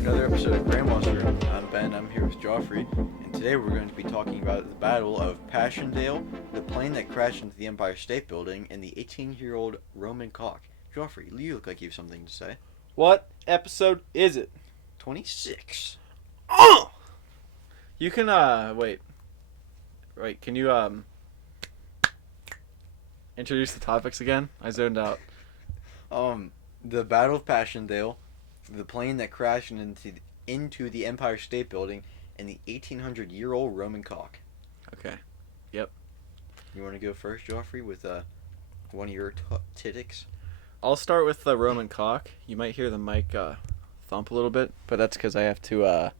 another episode of Grandma's Room. I'm Ben, I'm here with Joffrey, and today we're going to be talking about the Battle of Passchendaele, the plane that crashed into the Empire State Building, and the 18-year-old Roman cock. Joffrey, you look like you have something to say. What episode is it? 26. Oh! You can, wait. Wait, can you, introduce the topics again? I zoned out. The Battle of Passchendaele, the plane that crashed into the Empire State Building, and the 1800-year-old Roman cock. Okay. Yep. You want to go first, Joffrey, with one of your tittics? I'll start with the Roman cock. You might hear the mic thump a little bit, but that's because I have to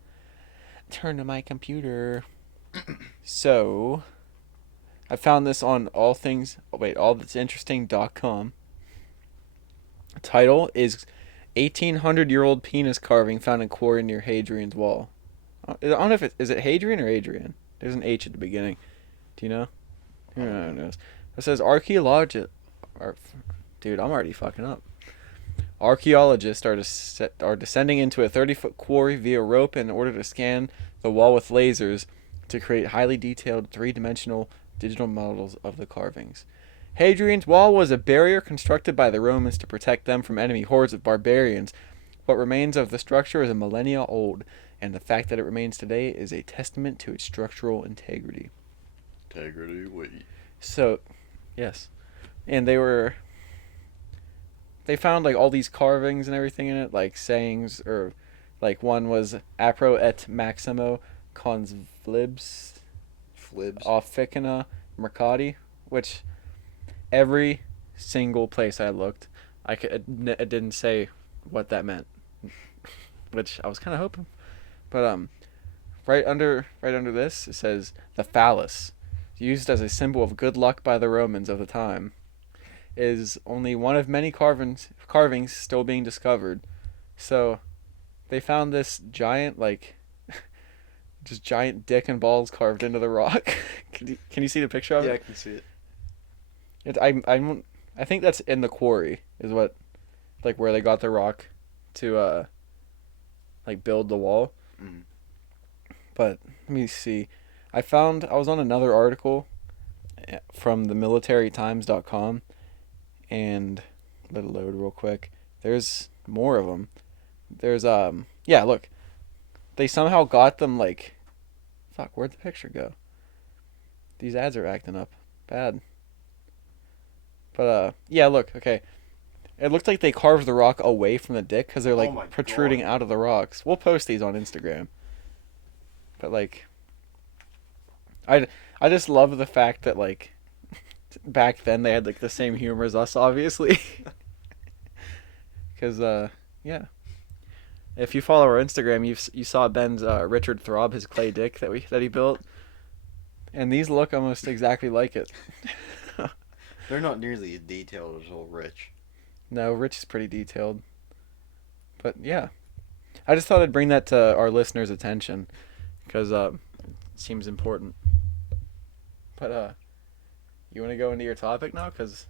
turn to my computer. So, I found this on allthat'sinteresting.com. Title is 1800-year-old penis carving found in quarry near Hadrian's Wall. I don't know if is it Hadrian or Adrian? There's an H at the beginning. Do you know? Who knows? It says dude, I'm already fucking up. Archaeologists are descending into a 30-foot quarry via rope in order to scan the wall with lasers to create highly detailed three-dimensional digital models of the carvings. Hadrian's Wall was a barrier constructed by the Romans to protect them from enemy hordes of barbarians. What remains of the structure is a millennia old, and the fact that it remains today is a testament to its structural integrity. So, yes. And they found like all these carvings and everything in it, like sayings, or like one was Apro et Maximo cons flibs officina mercati, which every single place I looked, it didn't say what that meant, which I was kind of hoping. But right under this it says the phallus, used as a symbol of good luck by the Romans of the time, is only one of many carvings still being discovered. So they found this giant just giant dick and balls carved into the rock. Can you see the picture of it? Yeah, I can see it. I think that's in the quarry is what, like where they got the rock to build the wall. Mm. But let me see. I was on another article from the militarytimes.com, and let it load real quick. There's more of them. There's look. They somehow got them fuck, where'd the picture go? These ads are acting up bad. But look, okay. It looked like they carved the rock away from the dick because they're protruding out of the rocks. We'll post these on Instagram. But I just love the fact that back then they had the same humor as us, obviously. Because yeah. If you follow our Instagram, you saw Ben's Richard Throb, his clay dick that he built, and these look almost exactly like it. They're not nearly as detailed as old Rich. No, Rich is pretty detailed. But yeah, I just thought I'd bring that to our listeners' attention because it seems important. But you want to go into your topic now? Because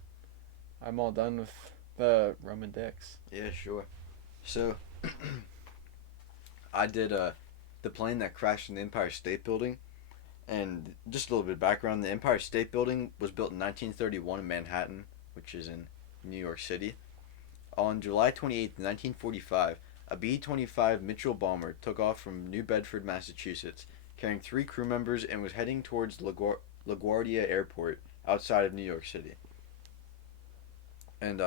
I'm all done with the Roman dicks. Yeah, sure. So, I did the plane that crashed in the Empire State Building. And just a little bit of background, the Empire State Building was built in 1931 in Manhattan, which is in New York City. On July 28, 1945, a B-25 Mitchell bomber took off from New Bedford, Massachusetts, carrying 3 crew members and was heading towards LaGuardia Airport outside of New York City. And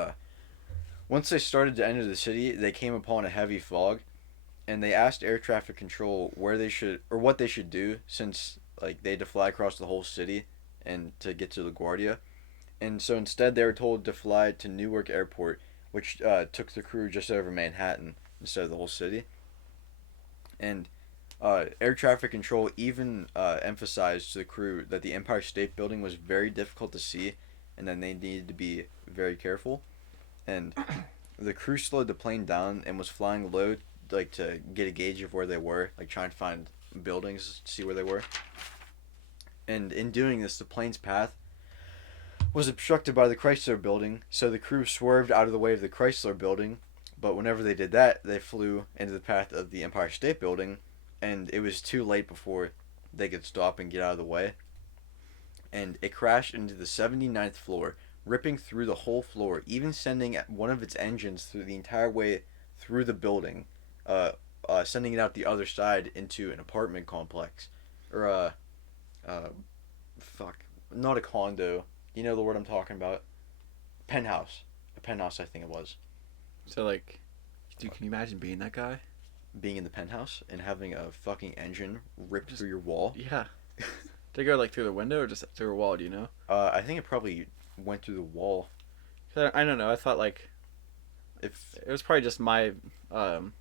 once they started to enter the city, they came upon a heavy fog, and they asked air traffic control what they should do since they had to fly across the whole city and to get to LaGuardia. And so instead they were told to fly to Newark Airport, which took the crew just over Manhattan instead of the whole city. And air traffic control even emphasized to the crew that the Empire State Building was very difficult to see and that they needed to be very careful. And the crew slowed the plane down and was flying low to get a gauge of where they were, trying to find buildings to see where they were. And in doing this, the plane's path was obstructed by the Chrysler Building, so the crew swerved out of the way of the Chrysler Building, But whenever they did that, they flew into the path of the Empire State Building, and it was too late before they could stop and get out of the way. And it crashed into the 79th floor, ripping through the whole floor, even sending one of its engines through the entire way through the building, sending it out the other side into an apartment complex. Or, uh, fuck. Not a condo. You know the word I'm talking about? Penthouse. A penthouse, I think it was. So, like, dude, can you imagine being that guy? Being in the penthouse and having a fucking engine ripped through your wall. Yeah. Did it go, like, through the window or just through a wall, do you know? I think it probably went through the wall. I don't know. I thought, like, If it was probably just my, from,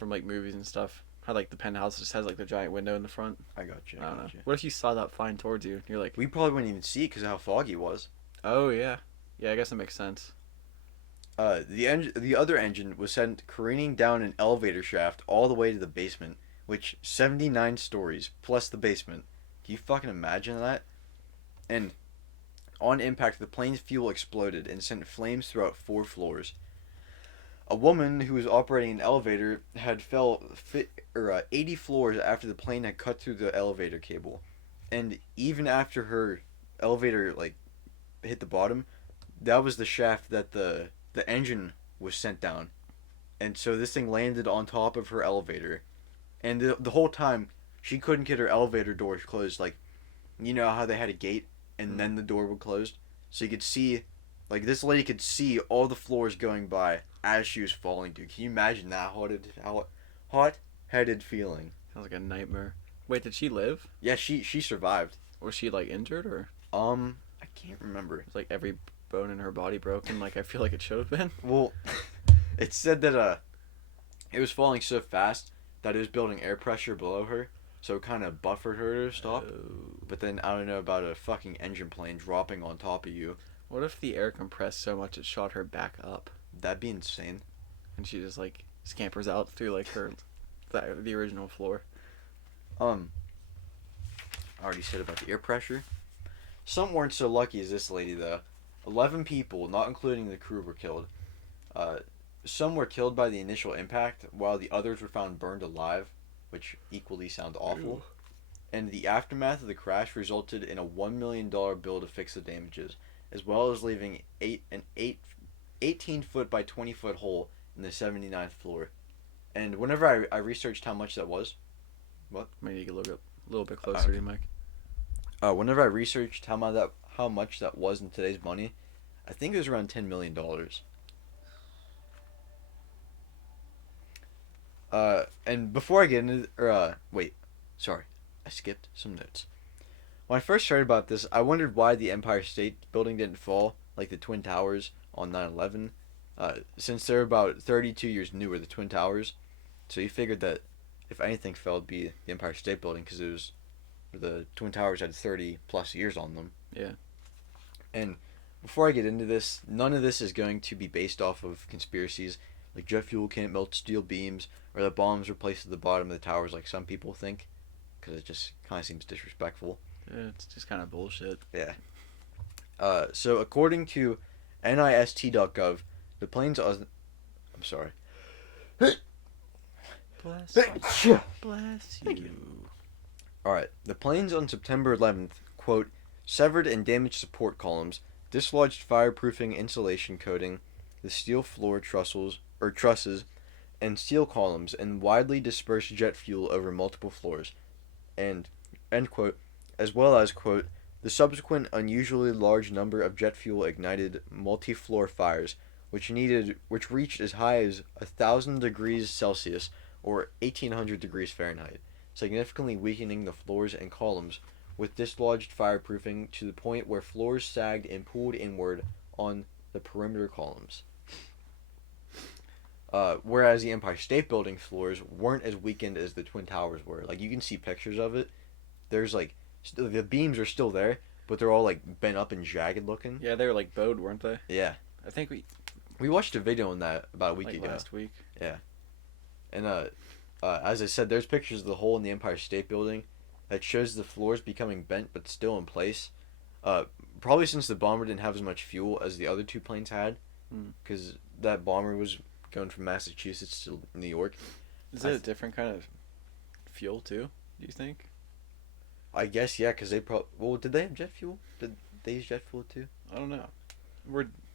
like, movies and stuff. How, like, the penthouse just has, like, the giant window in the front. I got you. I don't know. What if you saw that flying towards you? You're like, We probably wouldn't even see it because of how foggy it was. oh, yeah. Yeah, I guess that makes sense. The other engine was sent careening down an elevator shaft all the way to the basement, which 79 stories plus the basement. Can you fucking imagine that? And on impact, the plane's fuel exploded and sent flames throughout 4 floors. A woman who was operating an elevator had 80 floors after the plane had cut through the elevator cable, and even after her elevator hit the bottom, that was the shaft that the engine was sent down, and so this thing landed on top of her elevator, and the whole time she couldn't get her elevator doors closed. Like, you know how they had a gate and then the door would close, so you could see, like, this lady could see all the floors going by as she was falling. Dude, can you imagine that hot-headed feeling? Sounds like a nightmare. Wait, did she live? Yeah, she survived. Was she, like, injured or? I can't remember. It's like every bone in her body broken, like I feel like it should have been. Well, it said that it was falling so fast that it was building air pressure below her, so it kind of buffered her to stop. Oh. But then I don't know about a fucking engine plane dropping on top of you. What if the air compressed so much it shot her back up, That'd be insane. and she just like scampers out through like the original floor? I already said about the air pressure. Some weren't so lucky as this lady though. 11 people, not including the crew, were killed. Some were killed by the initial impact, while the others were found burned alive, which equally sound awful. Ew. And the aftermath of the crash resulted in a $1 million bill to fix the damages, as well as leaving 18 foot by 20 foot hole in the 79th floor. And whenever I researched how much that was, what? Maybe you get a little bit closer to you, Mike. Whenever I researched how much that was in today's money, I think it was around $10 million. And before I get into, I skipped some notes. When I first heard about this, I wondered why the Empire State Building didn't fall like the Twin Towers on 9/11, since they're about 32 years newer, the Twin Towers. So you figured that if anything fell, it'd be the Empire State Building, because the Twin Towers had 30 plus years on them. Yeah. And before I get into this, none of this is going to be based off of conspiracies like jet fuel can't melt steel beams, or that bombs were placed at the bottom of the towers like some people think, because it just kind of seems disrespectful. Yeah, it's just kind of bullshit. Yeah. So according to NIST.gov, the planes I'm sorry. Bless you. Alright, the planes on September 11th, quote, severed and damaged support columns, dislodged fireproofing insulation coating, the steel floor trusses, and steel columns, and widely dispersed jet fuel over multiple floors, and, end quote, as well as, quote, the subsequent unusually large number of jet fuel ignited multi-floor fires, which reached as high as 1,000 degrees Celsius, or 1,800 degrees Fahrenheit, significantly weakening the floors and columns, with dislodged fireproofing to the point where floors sagged and pulled inward on the perimeter columns. Whereas the Empire State Building floors weren't as weakened as the Twin Towers were. Like, you can see pictures of it. There's, like, the beams are still there, but they're all, like, bent up and jagged looking. Yeah, they were like bowed, weren't they? Yeah. I think we watched a video on that about a week ago. Last week. Yeah. And, as I said, there's pictures of the hole in the Empire State Building that shows the floors becoming bent but still in place. Probably since the bomber didn't have as much fuel as the other two planes had, because that bomber was going from Massachusetts to New York. Is it a different kind of fuel too? Do you think? I guess yeah, because they well, did they have jet fuel? Did they use jet fuel too? I don't know.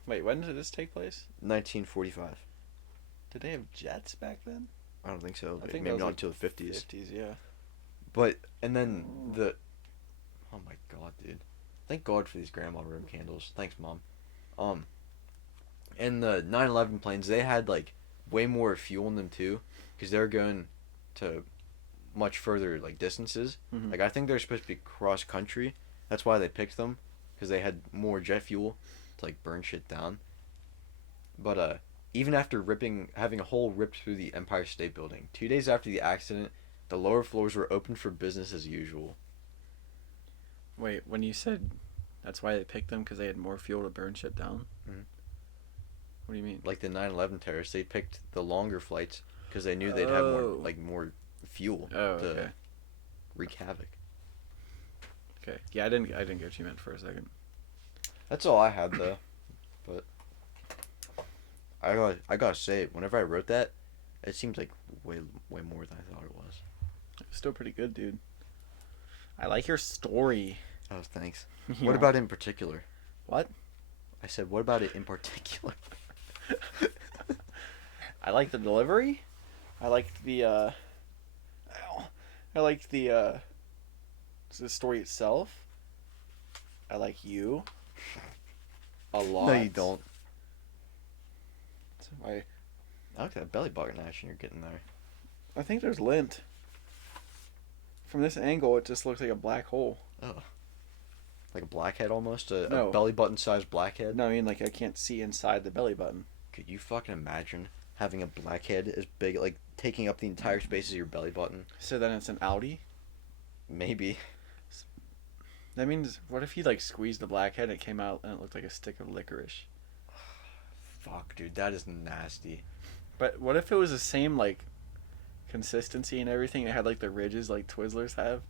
Wait, when did this take place? 1945. Did they have jets back then? I don't think so. I think Maybe that was not like until the 50s. 50s, yeah. But and then oh my god, dude! Thank God for these grandma room candles. Thanks, Mom. And the 9/11 planes, they had like way more fuel in them too, because they're going to much further like distances. Mm-hmm. Like I think they're supposed to be cross country. That's why they picked them, because they had more jet fuel to like burn shit down. But even after having a hole ripped through the Empire State Building, 2 days after the accident, the lower floors were open for business as usual. Wait, when you said that's why they picked them because they had more fuel to burn shit down? Mhm. What do you mean? Like the 9/11 terrorists, they picked the longer flights because they knew they'd have more fuel to wreak havoc. Okay. Yeah, I didn't get what you meant for a second. That's all I had though. But I gotta say, whenever I wrote that, it seems like way more than I thought it was. It's still pretty good, dude. I like your story. Oh, thanks. What about it in particular? What? I said, what about it in particular? I like the delivery. I liked the the story itself. I like you a lot. No, you don't. I like that belly button action you're getting there. I think there's lint. From this angle, it just looks like a black hole. Oh. Like a blackhead almost? A No. belly button sized blackhead? No, I mean, like, I can't see inside the belly button. Could you fucking imagine having a blackhead as big, like, taking up the entire space of your belly button? So then it's an Audi? Maybe. That means, what if you, like, squeezed the blackhead and it came out and it looked like a stick of licorice? Fuck, dude, that is nasty. But what if it was the same, like, consistency and everything? It had, like, the ridges like Twizzlers have?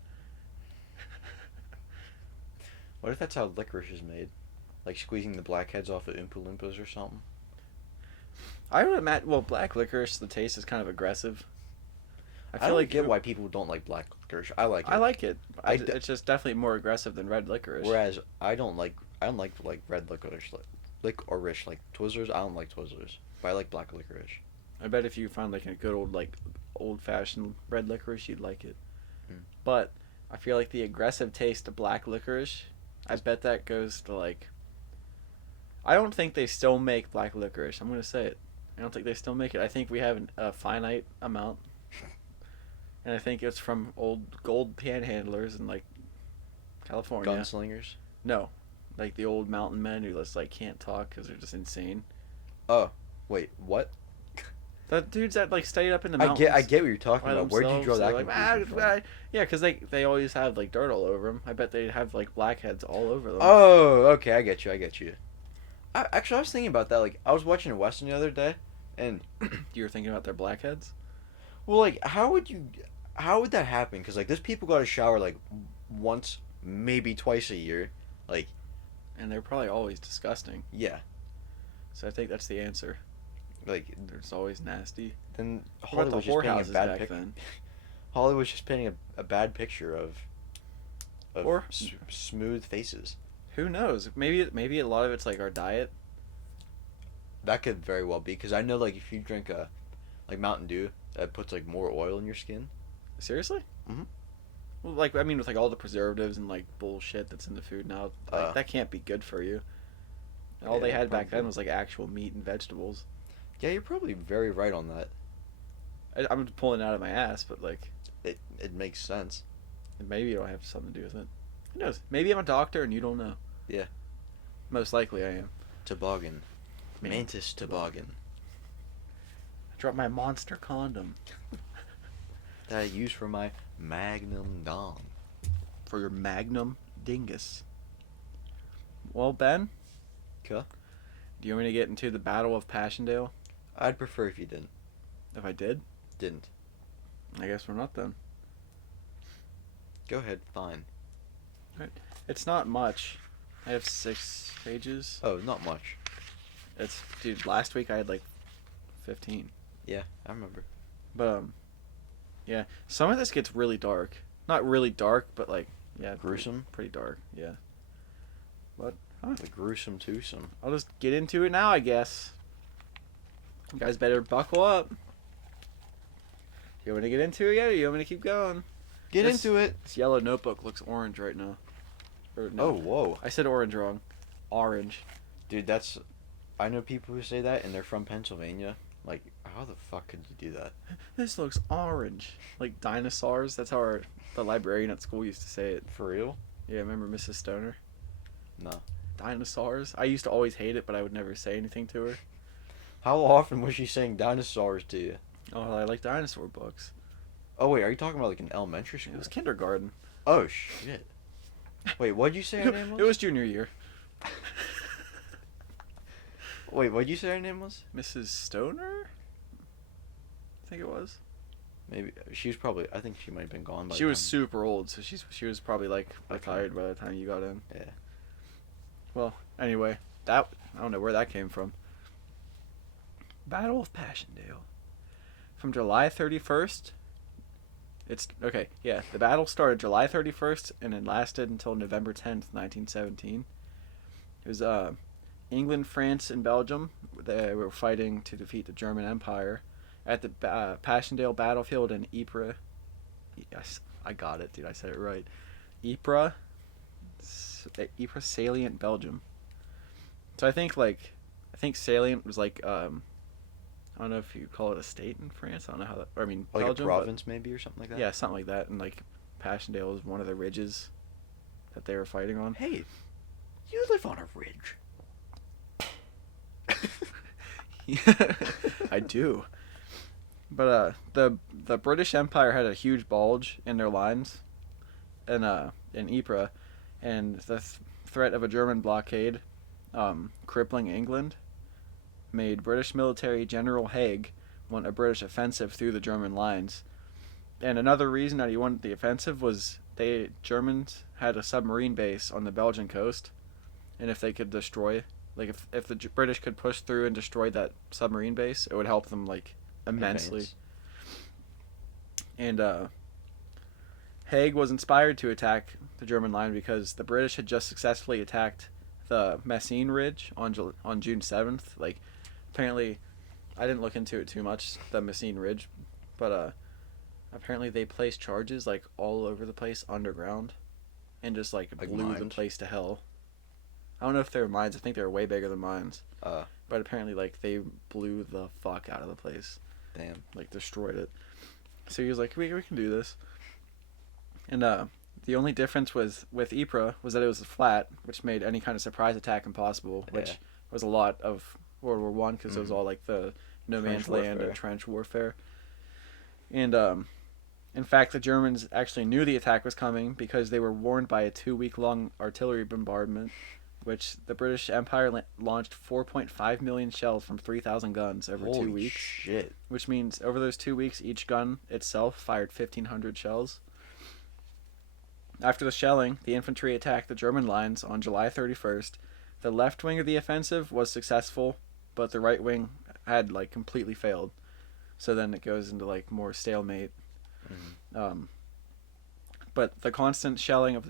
What if that's how licorice is made? Like squeezing the blackheads off of Oompa Loompas or something? I would imagine, well, black licorice, the taste is kind of aggressive. I don't get why people don't like black licorice. I like it. I like it. It's just definitely more aggressive than red licorice. Whereas I don't like red licorice, like Twizzlers. I don't like Twizzlers, but I like black licorice. I bet if you found like a good old fashioned red licorice, you'd like it. Mm. But I feel like the aggressive taste of black licorice, I bet that goes to like. I don't think they still make black licorice. I'm gonna say it. I don't think they still make it. I think we have a finite amount, and I think it's from old gold panhandlers in like California. Gunslingers. No, like the old mountain men who just like can't talk because they're just insane. Oh, wait, what? The dudes that like stayed up in the mountains. I get what you're talking about. Where did you draw that conclusion from? Yeah, because they always have like dirt all over them. I bet they have like blackheads all over them. Oh, okay, I get you. Actually, I was thinking about that. Like, I was watching a Western the other day, and you were thinking about their blackheads. Well, like, how would that happen? Because like, those people got to shower like once, maybe twice a year, like. And they're probably always disgusting. Yeah. So I think that's the answer. Like, there's always nasty. Then Hollywood was just painting a bad picture. Hollywood was just painting a bad picture of smooth faces. Who knows? Maybe a lot of it's like our diet. That could very well be, because I know like if you drink like Mountain Dew, that puts like more oil in your skin. Seriously? Mhm. Well, like I mean, with like all the preservatives and like bullshit that's in the food now, like that can't be good for you. And all they had back then was like actual meat and vegetables. Yeah, you're probably very right on that. I'm just pulling it out of my ass, but like it makes sense. And maybe it'll have something to do with it. Who knows? Maybe I'm a doctor and you don't know. Yeah. Most likely I am. Toboggan. Mantis toboggan. I dropped my monster condom. That I use for my Magnum Dong. For your Magnum Dingus. Well, Ben? Okay. Do you want me to get into the Battle of Passchendaele? I'd prefer if you didn't. If I did? Didn't. I guess we're not then. Go ahead, fine. Right. It's not much. I have 6 pages. Oh, not much. Dude, last week I had like 15. Yeah, I remember. But yeah, some of this gets really dark. Not really dark, but like, yeah, Gruesome. pretty dark. Yeah. But The gruesome twosome. I'll just get into it now, I guess. You guys better buckle up. You want me to get into it yet, or you want me to keep going? Get into it. This yellow notebook looks orange right now. Or no, Oh, whoa. I said orange wrong. Orange. Dude, that's... I know people who say that, and they're from Pennsylvania. Like, how the fuck could you do that? This looks orange. Like dinosaurs. That's how the librarian at school used to say it. For real? Yeah, remember Mrs. Stoner? No. Dinosaurs? I used to always hate it, but I would never say anything to her. How often was she saying dinosaurs to you? Oh, I like dinosaur books. Oh, wait, are you talking about, like, in elementary school? It was kindergarten. Oh, shit. Wait, what'd you say her name was? It was junior year. Wait, what'd you say her name was? Mrs. Stoner? I think it was. Maybe. She was probably... I think she might have been gone by She was then. super old, so she was probably, like, retired by the time you got in. Yeah. Well, anyway, I don't know where that came from. Battle of Passchendaele. From July 31st... the battle started July 31st and it lasted until November 10th, 1917. It was England, France, and Belgium. They were fighting to defeat the German Empire at the Passchendaele battlefield in Ypres. Yes, I got it, dude. I said it right. Ypres Salient, Belgium. So I think Salient was like I don't know if you call it a state in France. I don't know how that. Or I mean, like Belgium, a province, maybe, or something like that? Yeah, something like that. And like Passchendaele was one of the ridges that they were fighting on. Hey, you live on a ridge. I do. But the British Empire had a huge bulge in their lines, in Ypres, and the threat of a German blockade, crippling England, made British military General Haig want a British offensive through the German lines. And another reason that he wanted the offensive was Germans had a submarine base on the Belgian coast, and if they could destroy, like if the British could push through and destroy that submarine base, it would help them like immensely. And Haig was inspired to attack the German line because the British had just successfully attacked the Messines Ridge on June 7th. Like, apparently, I didn't look into it too much, the Messines Ridge, but apparently they placed charges like all over the place underground, and just like blew mines? the place to hell. I don't know if they were mines. I think they were way bigger than mines. But apparently, like, they blew the fuck out of the place. Damn. Like, destroyed it. So he was like, we can do this. And the only difference with Ypres was that it was flat, which made any kind of surprise attack impossible, which was a lot of World War One because it was all like the no man's land and trench warfare. And in fact, the Germans actually knew the attack was coming because they were warned by a 2-week-long artillery bombardment, which the British Empire launched 4.5 million shells from 3,000 guns over 2 weeks. Shit. Which means over those 2 weeks, each gun itself fired 1,500 shells. After the shelling, the infantry attacked the German lines on July 31st. The left wing of the offensive was successful, but the right wing had like completely failed. So then it goes into like more stalemate. Mm-hmm. But the constant shelling of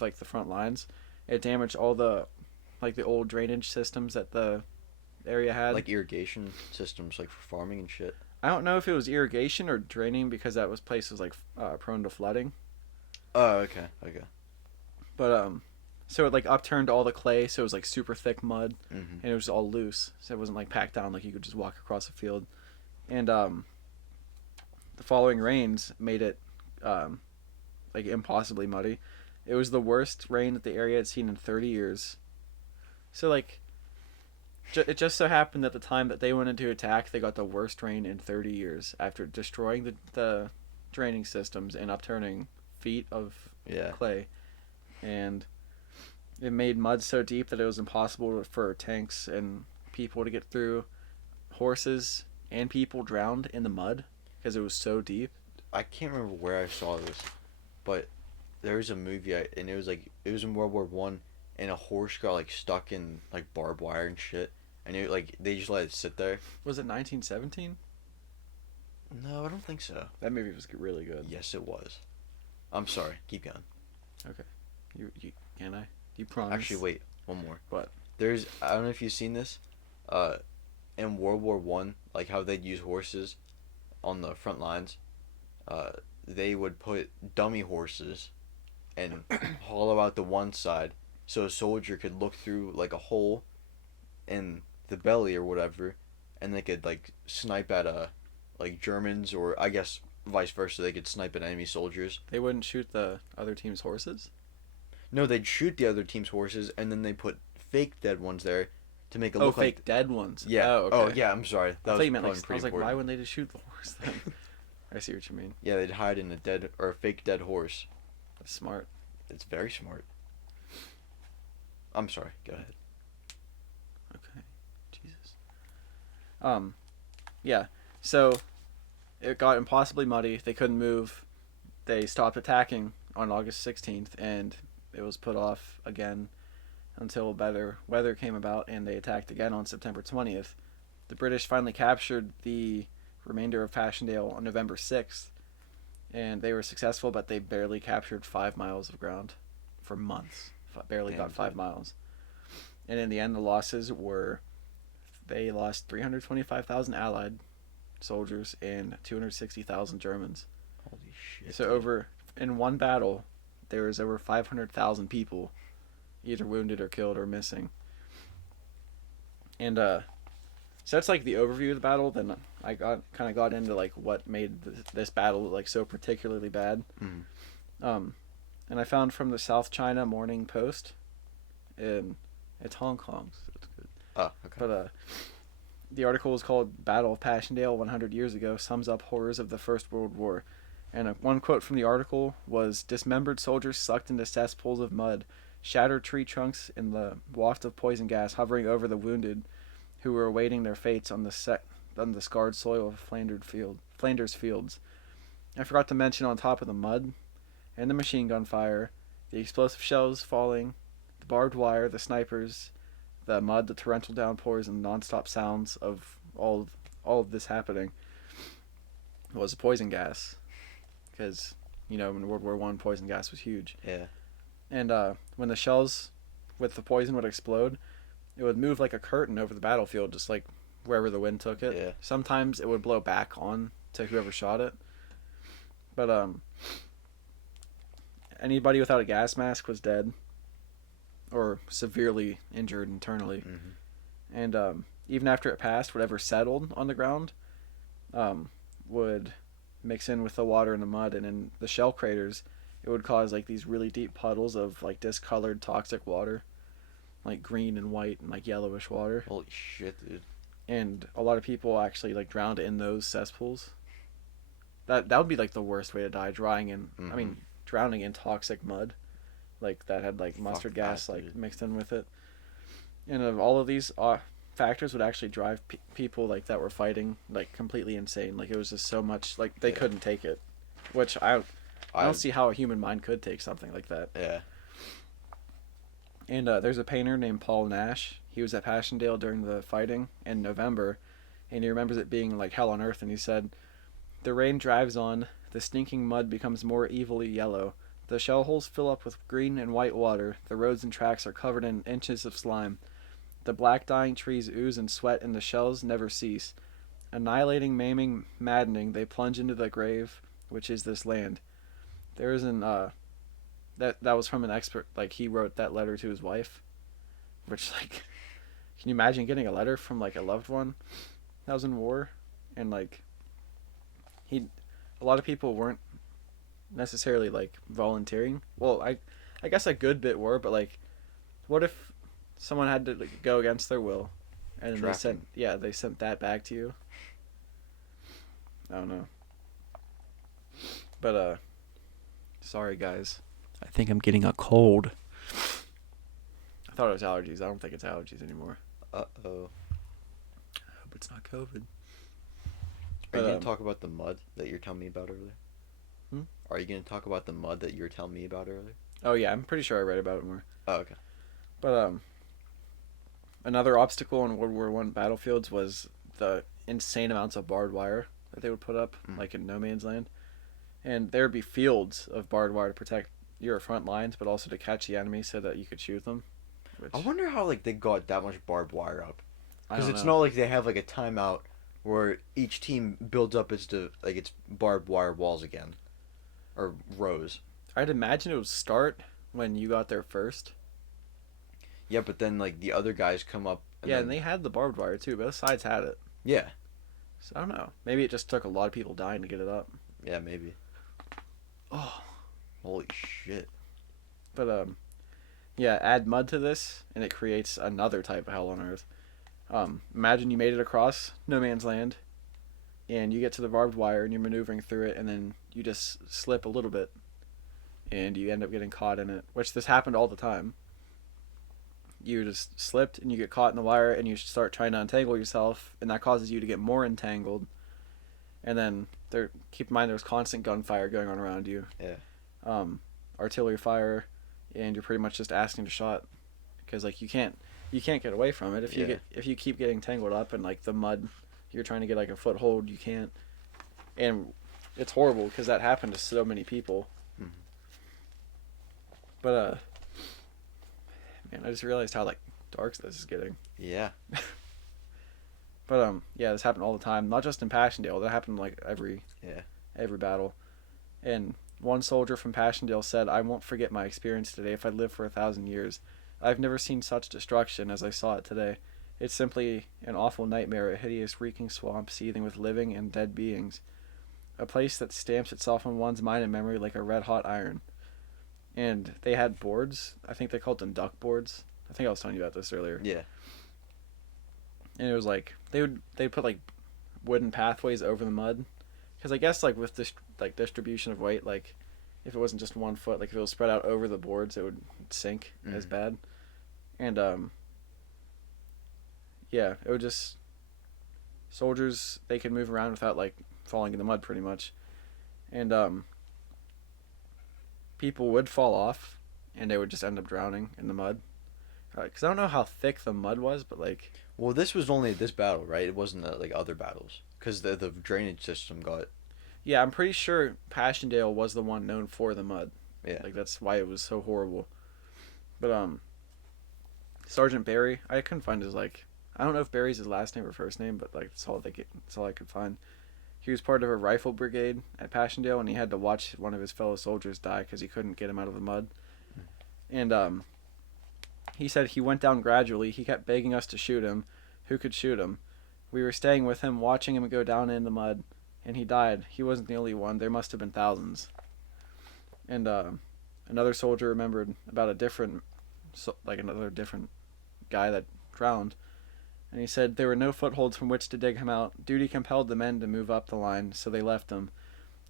like the front lines, it damaged all the like the old drainage systems that the area had. Like irrigation systems, like for farming and shit. I don't know if it was irrigation or draining because that place was like prone to flooding. Oh, okay. But so it like upturned all the clay, so it was like super thick mud, Mm-hmm. and it was all loose, so it wasn't like packed down like you could just walk across a field. And the following rains made it like impossibly muddy. It was the worst rain that the area had seen in 30 years. So like it just so happened that the time that they went into attack, they got the worst rain in 30 years after destroying the draining systems and upturning feet of clay. And it made mud so deep that it was impossible for tanks and people to get through. Horses and people drowned in the mud because it was so deep. I can't remember where I saw this, but there was a movie and it was in World War One, and a horse got like stuck in like barbed wire and shit, and like they just let it sit there. Was it 1917? No, I don't think so. That movie was really good. Yes, it was. I'm sorry. Keep going. Okay. You can I? You promise? Actually, wait. One more. What? I don't know if you've seen this. In World War One, like how they'd use horses on the front lines. They would put dummy horses and hollow out the one side so a soldier could look through like a hole in the belly or whatever, and they could like snipe at like Germans, or I guess vice versa. They could snipe at enemy soldiers. They wouldn't shoot the other team's horses? No, they'd shoot the other team's horses, and then they put fake dead ones there to make it look fake like dead ones. Yeah. Oh, okay. Oh, yeah. I'm sorry. That was meant, like, I was like, why wouldn't they just shoot the horse then? I see what you mean. Yeah, they'd hide in a dead or a fake dead horse. That's smart. It's very smart. I'm sorry. Go ahead. Okay. Jesus. Yeah. So it got impossibly muddy. They couldn't move. They stopped attacking on August 16th, and it was put off again until better weather came about, and they attacked again on September 20th. The British finally captured the remainder of Passchendaele on November 6th, and they were successful, but they barely captured 5 miles of ground for months. Barely got 5 miles. And in the end, the losses were, they lost 325,000 Allied soldiers and 260,000 Germans. Holy shit. So in one battle, there was over 500,000 people either wounded or killed or missing. And so that's like the overview of the battle. Then I kind of got into like what made this battle like so particularly bad. Mm. And I found from the South China Morning Post, and it's Hong Kong, so it's good. Oh, okay. But the article is called "Battle of Passchendaele 100 Years Ago Sums Up Horrors of the First World War." And one quote from the article was, "Dismembered soldiers sucked into cesspools of mud, shattered tree trunks in the waft of poison gas hovering over the wounded who were awaiting their fates on the scarred soil of Flanders fields. I forgot to mention on top of the mud and the machine gun fire, the explosive shells falling, the barbed wire, the snipers, the mud, the torrential downpours, and non-stop sounds of all of this happening was poison gas. Because, you know, in World War I, poison gas was huge. Yeah. And when the shells with the poison would explode, it would move like a curtain over the battlefield, just like wherever the wind took it. Yeah. Sometimes it would blow back on to whoever shot it. But anybody without a gas mask was dead or severely injured internally. Mm-hmm. And even after it passed, whatever settled on the ground would mix in with the water and the mud, and in the shell craters it would cause like these really deep puddles of like discolored toxic water, like green and white and like yellowish water. Holy shit, dude. And a lot of people actually like drowned in those cesspools. That would be like the worst way to die, drowning in toxic mud, like that had like mustard gas like mixed in with it. And of all of these factors would actually drive people like that were fighting like completely insane. Like it was just so much, like they couldn't take it, which I don't see how a human mind could take something like that. Yeah. And there's a painter named Paul Nash. He was at Passchendaele during the fighting in November, and he remembers it being like hell on earth. And he said, "The rain drives on, the stinking mud becomes more evilly yellow. The shell holes fill up with green and white water. The roads and tracks are covered in inches of slime. The black dying trees ooze and sweat, and the shells never cease. Annihilating, maiming, maddening, they plunge into the grave, which is this land." There is an that was from an expert. Like he wrote that letter to his wife, which like, can you imagine getting a letter from like a loved one that was in war, and like a lot of people weren't necessarily like volunteering. Well, I guess a good bit were, but like, what if someone had to like, go against their will, and they sent that back to you? I don't know. But sorry guys, I think I'm getting a cold. I thought it was allergies. I don't think it's allergies anymore. Uh-oh. I hope it's not COVID. Are you going to talk about the mud that you're telling me about earlier? Hmm? Are you going to talk about the mud that you were telling me about earlier? Oh yeah, I'm pretty sure I read about it more. Oh, okay. But another obstacle in World War One battlefields was the insane amounts of barbed wire that they would put up, like in no man's land, and there would be fields of barbed wire to protect your front lines, but also to catch the enemy so that you could shoot them. Which I wonder how like they got that much barbed wire up, I because don't it's know. not like they have like a timeout where each team builds up its barbed wire walls again, or rows. I'd imagine it would start when you got there first. Yeah, but then like the other guys come up. Yeah, and they had the barbed wire too. Both sides had it. Yeah. So I don't know. Maybe it just took a lot of people dying to get it up. Yeah, maybe. Oh, Holy shit. but yeah. Add mud to this, and it creates another type of hell on Earth. Imagine you made it across no man's land, and you get to the barbed wire, and you're maneuvering through it, and then you just slip a little bit, and you end up getting caught in it. Which this happened all the time. You just slipped and you get caught in the wire and you start trying to untangle yourself, and that causes you to get more entangled. And then keep in mind there's constant gunfire going on around you. Yeah. Artillery fire, and you're pretty much just asking to shot, because like you can't get away from it if you keep getting tangled up in like the mud. You're trying to get like a foothold, you can't, and it's horrible because that happened to so many people. Mm-hmm. But man, I just realized how like dark this is getting. Yeah. But yeah, this happened all the time. Not just in Passchendaele. That happened like every battle. And one soldier from Passchendaele said, "I won't forget my experience today if I live for 1,000 years. I've never seen such destruction as I saw it today. It's simply an awful nightmare, a hideous reeking swamp seething with living and dead beings. A place that stamps itself on one's mind and memory like a red-hot iron." And they had boards. I think they called them duck boards. I think I was telling you about this earlier. Yeah. And it was like they'd put like wooden pathways over the mud, because I guess like with this like distribution of weight, like if it wasn't just 1 foot, like if it was spread out over the boards, it would sink as bad. And yeah, it would just soldiers, they could move around without like falling in the mud pretty much. And people would fall off and they would just end up drowning in the mud. Because I don't know how thick the mud was, but like... Well, this was only this battle, right? It wasn't like other battles. Because the drainage system got... Yeah, I'm pretty sure Passchendaele was the one known for the mud. Yeah. Like, that's why it was so horrible. But, Sergeant Barry, I couldn't find his, like... I don't know if Barry's his last name or first name, but, like, that's all I could find. He was part of a rifle brigade at Passchendaele, and he had to watch one of his fellow soldiers die because he couldn't get him out of the mud. And, he said he went down gradually. He kept begging us to shoot him. Who could shoot him? We were staying with him, watching him go down in the mud, and he died. He wasn't the only one. There must have been thousands. And another soldier remembered about another different guy that drowned. And he said there were no footholds from which to dig him out. Duty compelled the men to move up the line, so they left him.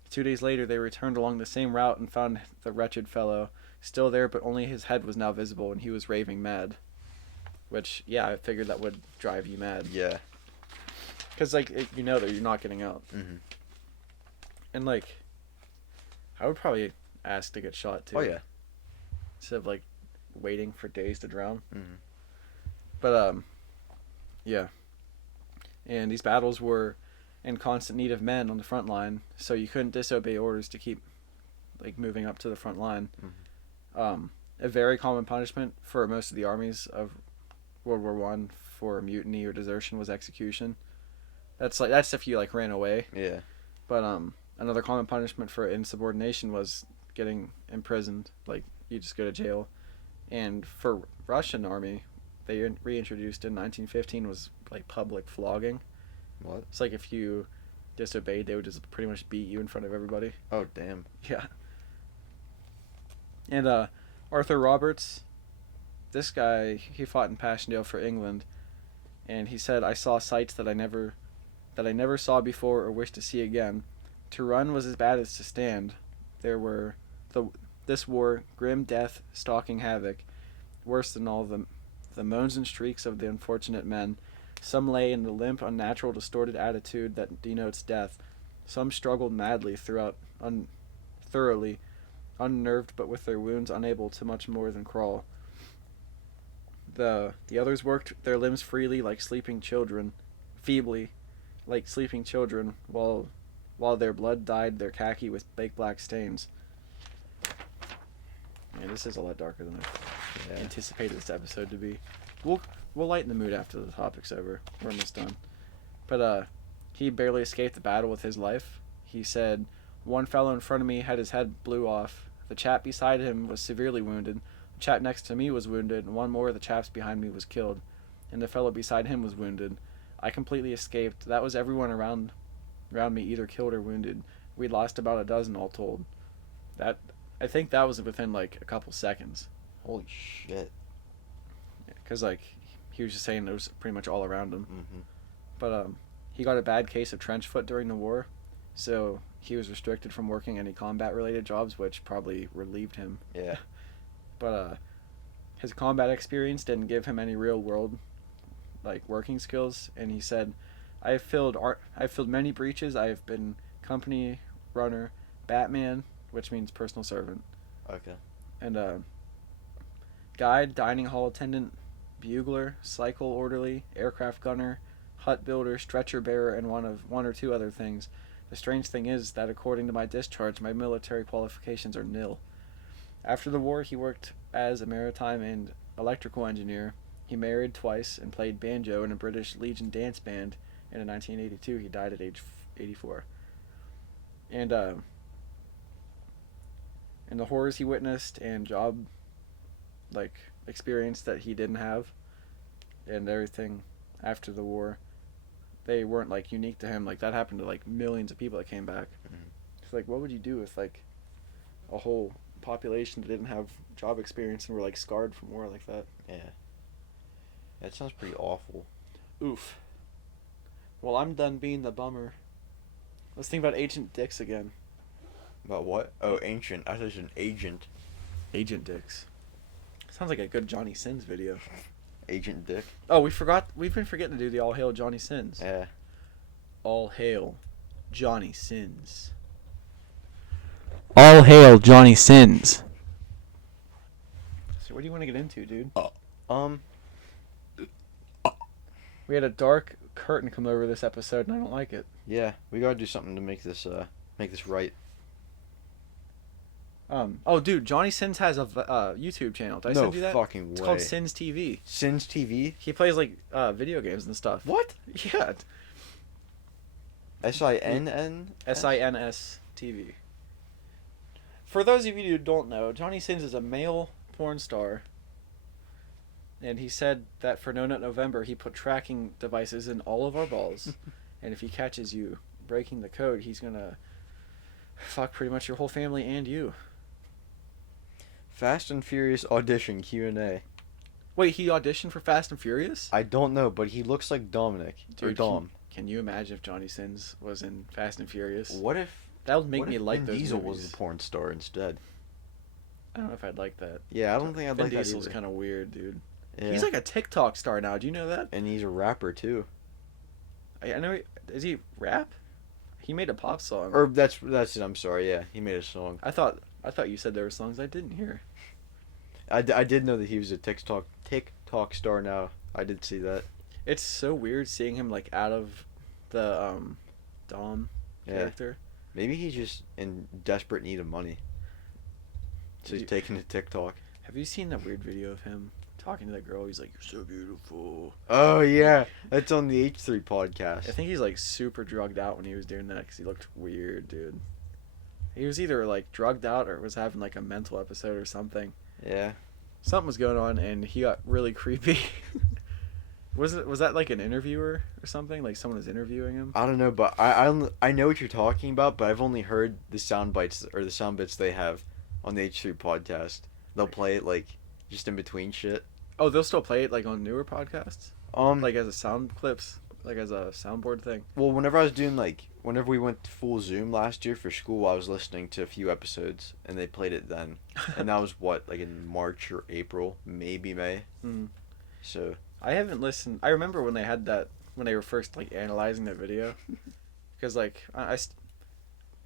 2 days later, they returned along the same route and found the wretched fellow still there, but only his head was now visible, and he was raving mad. Which, yeah, I figured that would drive you mad. Yeah. Because, like, that you're not getting out. Mm-hmm. And, like, I would probably ask to get shot, too. Oh, yeah. Instead of, like, waiting for days to drown. Mm-hmm. But, yeah. And these battles were in constant need of men on the front line, so you couldn't disobey orders to keep, like, moving up to the front line. Mm-hmm. A very common punishment for most of the armies of World War One for mutiny or desertion was execution. That's if you like ran away. Yeah. But another common punishment for insubordination was getting imprisoned. Like you just go to jail. And for Russian army, they reintroduced in 1915 was like public flogging. What? It's like if you disobeyed, they would just pretty much beat you in front of everybody. Oh, damn. Yeah. And Arthur Roberts, this guy, he fought in Passchendaele for England, and he said, "I saw sights that I never saw before or wish to see again. To run was as bad as to stand. This war, grim death stalking havoc, worse than all the moans and shrieks of the unfortunate men. Some lay in the limp, unnatural, distorted attitude that denotes death. Some struggled madly throughout, thoroughly, unnerved but with their wounds unable to much more than crawl. The others worked their limbs freely like sleeping children, feebly, like sleeping children, while their blood dyed their khaki with baked black stains. Man, this is a lot darker than I anticipated this episode to be. We'll lighten the mood after the topic's over. We're almost done. But he barely escaped the battle with his life. He said, "One fellow in front of me had his head blew off. The chap beside him was severely wounded. The chap next to me was wounded, and one more of the chaps behind me was killed. And the fellow beside him was wounded. I completely escaped. That was everyone around me either killed or wounded. We'd lost about a dozen all told." I think that was within like a couple seconds. Holy shit. Because like he was just saying it was pretty much all around him. Mm-hmm. But he got a bad case of trench foot during the war, so he was restricted from working any combat related jobs, which probably relieved him. Yeah. But his combat experience didn't give him any real world like working skills, and he said, I've filled many breaches. I have been company runner, Batman, which means personal servant. Okay. And guide, dining hall attendant, bugler, cycle orderly, aircraft gunner, hut builder, stretcher bearer, and one or two other things. The strange thing is that according to my discharge, my military qualifications are nil. After the war, he worked as a maritime and electrical engineer. He married twice and played banjo in a British Legion dance band. And in 1982, he died at age 84. And the horrors he witnessed and job like experience that he didn't have and everything after the war, they weren't like unique to him. Like that happened to like millions of people that came back. Mm-hmm. It's like, what would you do with like a whole population that didn't have job experience and were like scarred from war like that? Yeah. That sounds pretty awful. Oof. Well, I'm done being the bummer. Let's think about Agent Dix again. About what? Oh, ancient. I thought it was an agent. Agent Dix. Sounds like a good Johnny Sins video. Agent Dick. Oh, we've been forgetting to do the All Hail Johnny Sins. Yeah. All Hail Johnny Sins. All Hail Johnny Sins. So what do you want to get into, dude? We had a dark curtain come over this episode, and I don't like it. Yeah, we gotta do something to make this right. Oh, dude, Johnny Sins has a YouTube channel. Did I send you that? No fucking way. It's called Sins TV. Sins TV? He plays like video games and stuff. What? Yeah. SINN? SINS TV. For those of you who don't know, Johnny Sins is a male porn star. And he said that for No Nut November, he put tracking devices in all of our balls. And if he catches you breaking the code, he's gonna fuck pretty much your whole family and you. Fast and Furious audition Q&A. Wait, he auditioned for Fast and Furious? I don't know, but he looks like Dominic. Dude, or Dom. Can you imagine if Johnny Sins was in Fast and Furious? What if... That would make me like Vin those Diesel movies. was the porn star instead? I don't know if I'd like that. Yeah, I don't think I'd like that Vin Diesel's either. kind of weird, dude. Yeah. He's like a TikTok star now. Do you know that? And he's a rapper, too. I know. Is he rap? He made a pop song. Or that's it, I'm sorry, yeah. He made a song. I thought you said there were songs I didn't hear. I did know that he was a TikTok star now. I did see that. It's so weird seeing him like out of the Dom character. Maybe he's just in desperate need of money. So he's taking to TikTok. Have you seen that weird video of him talking to that girl? He's like, "You're so beautiful." Oh yeah, that's on the H3 podcast. I think he's like super drugged out when he was doing that because he looked weird, dude. He was either like drugged out or was having like a mental episode or something. Yeah. Something was going on and he got really creepy. Was that like an interviewer or something? Like someone was interviewing him? I don't know, but I know what you're talking about, but I've only heard the sound bites or the sound bits they have on the H3 podcast. They'll play it like just in between shit. Oh, they'll still play it like on newer podcasts? Like as a sound clips, like as a soundboard thing? Well, whenever we went to full Zoom last year for school, I was listening to a few episodes and they played it then. And that was like in March or April, maybe May. Mm. So I haven't listened. I remember when they had that, when they were first like analyzing that video, because like I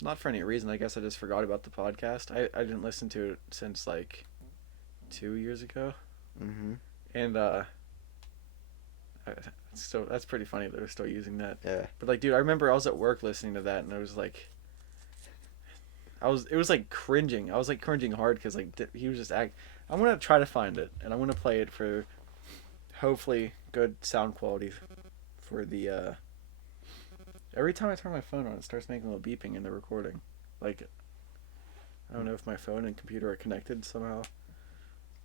not for any reason. I guess I just forgot about the podcast. I didn't listen to it since like 2 years ago. Mm-hmm. And So that's pretty funny that they're still using that. Yeah. But like, dude, I remember I was at work listening to that, and I was like, it was like cringing. I was like cringing hard because like he was just I'm gonna try to find it, and I'm gonna play it for hopefully good sound quality for the. Every time I turn my phone on, it starts making a little beeping in the recording. Like, I don't know if my phone and computer are connected somehow,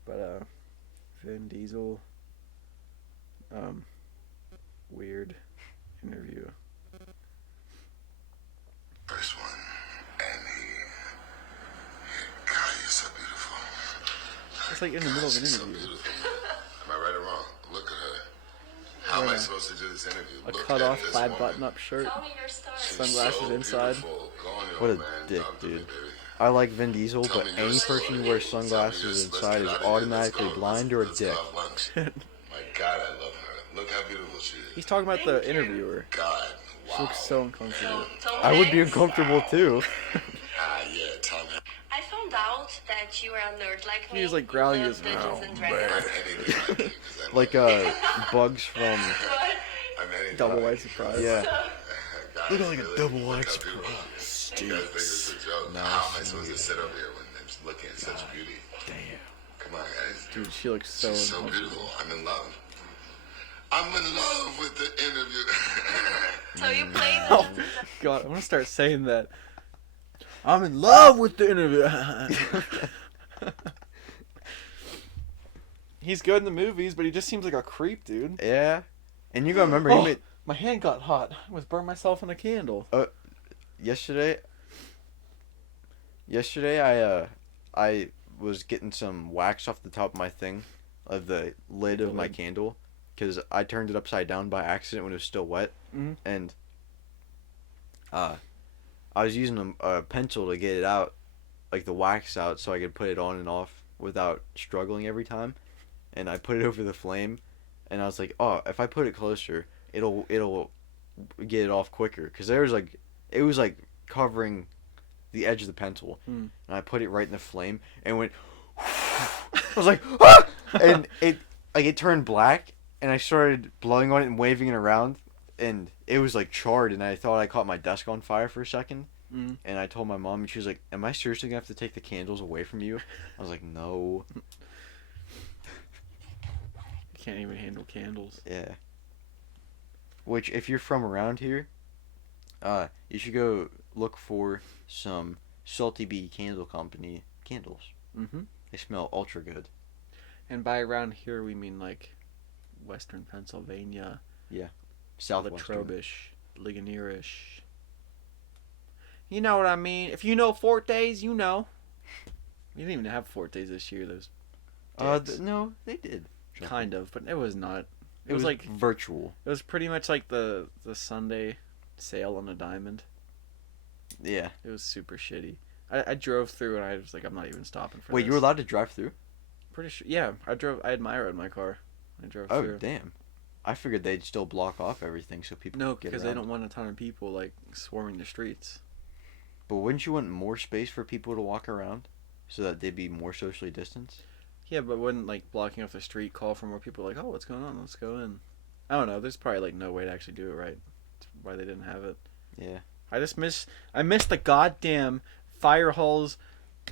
but Vin Diesel. Weird interview. First one, and God, you're so beautiful. It's like in the middle of an She's interview. So beautiful. Am I right or wrong? Look at her. How am I supposed to do this interview? A Look cut at off this plaid woman. button up shirt. Tell me your story. She's Sunglasses so inside. beautiful. Go on your What a own, man. dick, Talk to me, dude. baby. I like Vin Diesel, Tell but me your any story. person who wears Tell me sunglasses let's inside get is out of here. automatically Let's go. blind or a Let's dick. have lunch. My God, I love her. Look how beautiful she is. He's talking about the interviewer. God, wow. She looks so uncomfortable. I would be uncomfortable too. Yeah, tell me. I found out that you were a nerd like me. He was like growling You his love Dungeons and I'm Dragons. anything like you, 'cause I Like love bugs from you. I'm anything Double like white you. surprise. yeah. Guys, Look like a really, double look white how beautiful surprise. she is. You guys think it's a joke? No, How am I supposed to sit over here when I'm just looking at such beauty? Damn. Come on, guys. Dude, she looks so She's so uncomfortable. beautiful. I'm in love. I'm in love with the interview. So you played Oh God, I'm gonna start saying that. I'm in love with the interview. He's good in the movies, but he just seems like a creep, dude. Yeah. And you gotta remember, Oh, he made my hand got hot. I almost burned myself on a candle. yesterday. I was getting some wax off the top of my thing, of the lid of my lid. candle, because I turned it upside down by accident when it was still wet, Mhm. and I was using a pencil to get it out, like the wax out, so I could put it on and off without struggling every time, and I put it over the flame, and I was like, oh, if I put it closer, it'll get it off quicker, because it was like covering the edge of the pencil, and I put it right in the flame, and went. I was like, ah! And it turned black, and I started blowing on it and waving it around, and it was like charred, and I thought I caught my desk on fire for a second, and I told my mom, and she was like, "Am I seriously gonna have to take the candles away from you?" I was like, "No." You can't even handle candles. Yeah. Which, if you're from around here, you should go look for some Salty Bee Candle Company candles. Mm-hmm. They smell ultra good. And by around here, we mean like Western Pennsylvania, Southwestern. Latrobish, Ligonierish. You know what I mean? If you know Fortes, you know. We didn't even have Fortes this year. Those. dicks. No, they did. Kind of, but it was not. It was like virtual. it was pretty much like the Sunday sale on a diamond. Yeah. It was super shitty. I drove through and I was like, I'm not even stopping for Wait, this. you were allowed to drive through? Pretty sure. Yeah, I had Myra in my car. I drove Oh, through. damn. I figured they'd still block off everything so people No, could get because around. they don't want a ton of people like swarming the streets. But wouldn't you want more space for people to walk around so that they'd be more socially distanced? Yeah, but wouldn't like blocking off the street call for more people like, oh, what's going on? Let's go in. I don't know. There's probably like no way to actually do it right. That's why they didn't have it. Yeah. I miss the goddamn fire halls,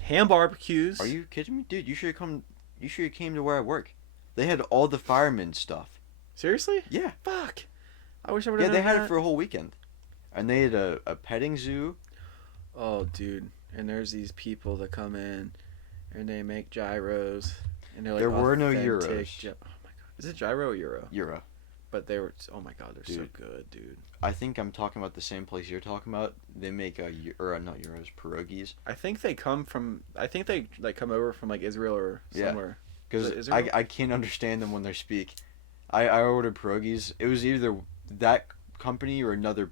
ham barbecues. Are you kidding me? Dude, you should have came to where I work. They had all the firemen stuff. Seriously? Yeah. Fuck. I wish I would Yeah, have they had it for a whole weekend. And they had a petting zoo. Oh, dude. And there's these people that come in and they make gyros. And they're like There were no authentic euros. Oh my god. Is it gyro or euro? Euro. But they were, oh my god, they're so Dude. good, dude. I think I'm talking about the same place you're talking about. They make not euros, pierogies. I think they like come over from like Israel or Yeah. somewhere. Because Is it I can't understand them when they speak. I ordered pierogies. It was either that company or another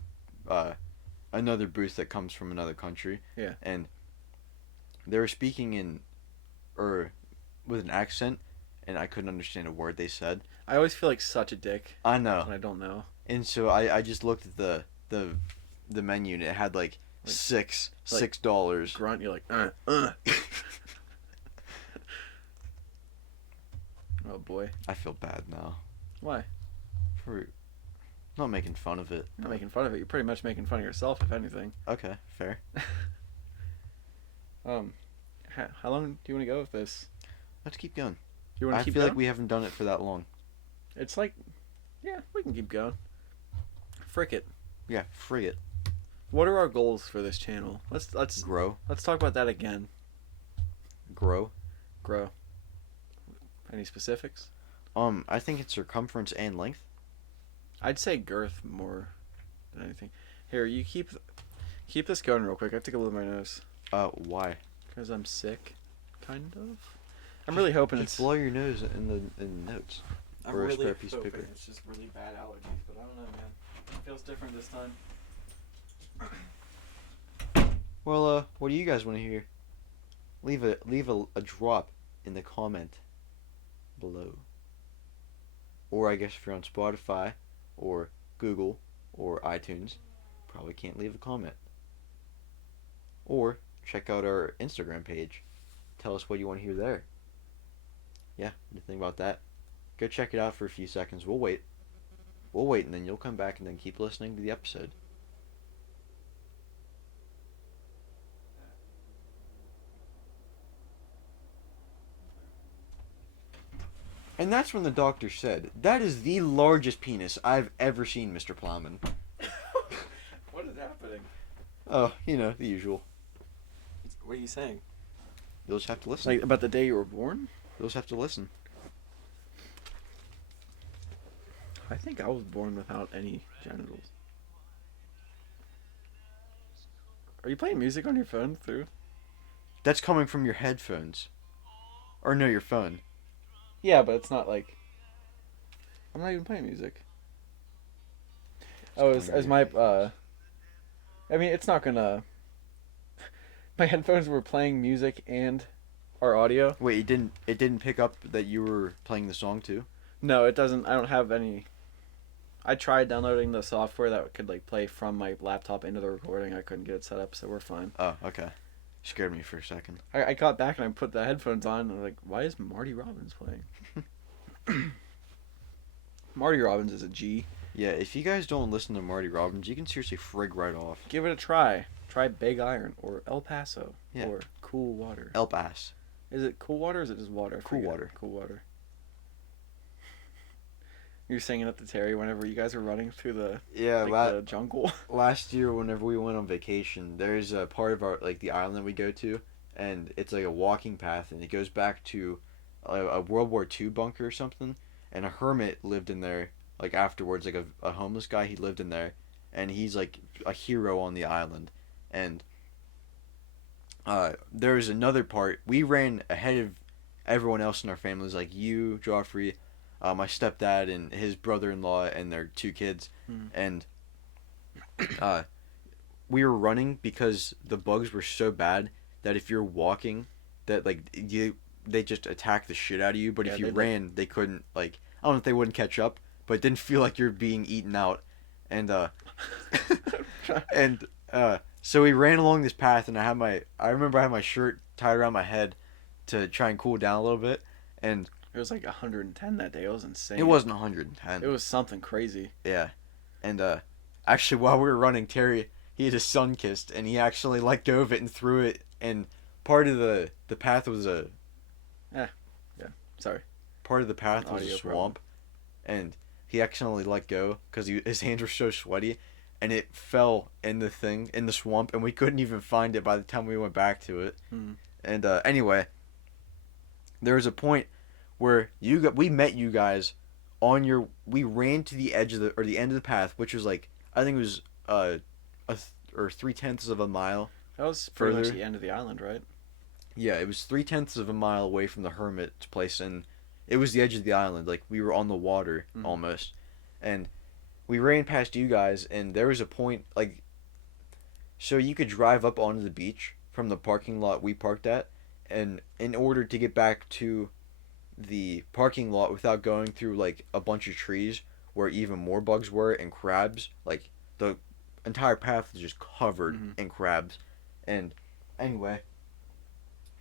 booth that comes from another country. Yeah. And they were speaking with an accent, and I couldn't understand a word they said. I always feel like such a dick I know. when I don't know. And so I just looked at the menu, and it had like $6. Grunt, you're like, Oh boy. I feel bad now. Why? For not making fun of it. You're not making fun of it. You're pretty much making fun of yourself, if anything. Okay, fair. How long do you want to go with this? Let's keep going. You want to I keep feel going? like we haven't done it for that long. It's like, yeah, we can keep going. Frick it. Yeah, free it. What are our goals for this channel? Let's Grow. talk about that again. Grow. Grow. Any specifics? I think it's circumference and length. I'd say girth more than anything. Here, you keep this going real quick. I have to go blow my nose. Why? Because I'm sick, kind of. I'm really hoping Just it's. blow your nose in the notes. I'm or a really spare piece of hoping paper. it's just really bad allergies, but I don't know, man. It feels different this time. Well, what do you guys want to hear? Leave a drop in the comment below. Or I guess if you're on Spotify or Google or iTunes, probably can't leave a comment. Or check out our Instagram page. Tell us what you want to hear there. Yeah, the thing about that. Go check it out for a few seconds. We'll wait. We'll wait, and then you'll come back and then keep listening to the episode. And that's when the doctor said, "That is the largest penis I've ever seen, Mr. Plowman." What is happening? Oh, the usual. What are you saying? You'll just have to listen. Like about the day you were born? You'll just have to listen. I think I was born without any genitals. Are you playing music on your phone through? That's coming from your headphones. Or no, your phone. Yeah, but it's not like. I'm not even playing music. Oh, as my I mean, it's not gonna. My headphones were playing music and our audio. Wait, it didn't pick up that you were playing the song too? No, it doesn't. I don't have any. I tried downloading the software that could like play from my laptop into the recording. I couldn't get it set up, so we're fine. Oh, okay. Scared me for a second. I got back and I put the headphones on and I'm like, why is Marty Robbins playing? Marty Robbins is a G. Yeah, if you guys don't listen to Marty Robbins, you can seriously frig right off. Give it a try. Try Big Iron or El Paso Yeah. or Cool Water. El Paso. Is it Cool Water or is it just water? I Cool forget. Water. Cool Water. You're singing it to Terry whenever you guys are running through the the jungle. Last year, whenever we went on vacation, there's a part of our the island we go to, and it's like a walking path, and it goes back to a World War II bunker or something, and a hermit lived in there. Like afterwards, like a homeless guy, he lived in there, and he's like a hero on the island, and there's another part. We ran ahead of everyone else in our families, like you, Joffrey, my stepdad and his brother-in-law and their 2 kids, and we were running because the bugs were so bad that if you're walking, that they just attack the shit out of you. But if you ran, they couldn't I don't know if they wouldn't catch up, but it didn't feel like you're being eaten out, and so we ran along this path, and I remember I had my shirt tied around my head to try and cool down a little bit, and It was like 110 that day. It was insane. it wasn't 110. It was something crazy. Yeah, and actually while we were running, Terry, he had his sun kissed, and he actually let go of it and threw it, and part of the path was a Sorry. part of the path was a Audio swamp, and he accidentally let go because his hands were so sweaty, and it fell in the swamp, and we couldn't even find it by the time we went back to it. And anyway, there was a point where we met you guys we ran to the edge of the end of the path, which was I think it was or 3/10 of a mile. That was pretty much Further. the end of the island, right? Yeah, it was 3/10 of a mile away from the hermit's place, and it was the edge of the island. We were on the water almost, and we ran past you guys, and there was a point so you could drive up onto the beach from the parking lot we parked at, and in order to get back to the parking lot without going through a bunch of trees where even more bugs were and crabs, the entire path was just covered in crabs. And anyway,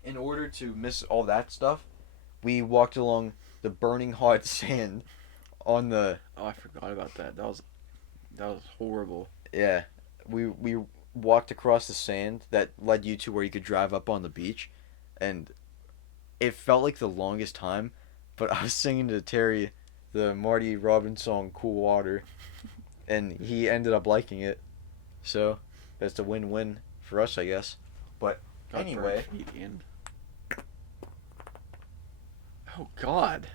in order to miss all that stuff, we walked along the burning hot sand on the Oh, I forgot about that. That was horrible. yeah. We walked across the sand that led you to where you could drive up on the beach, and it felt like the longest time. But I was singing to Terry the Marty Robbins song "Cool Water," and he ended up liking it. So that's a win-win for us, I guess. But Got anyway, burnt feet, Ian. Oh God.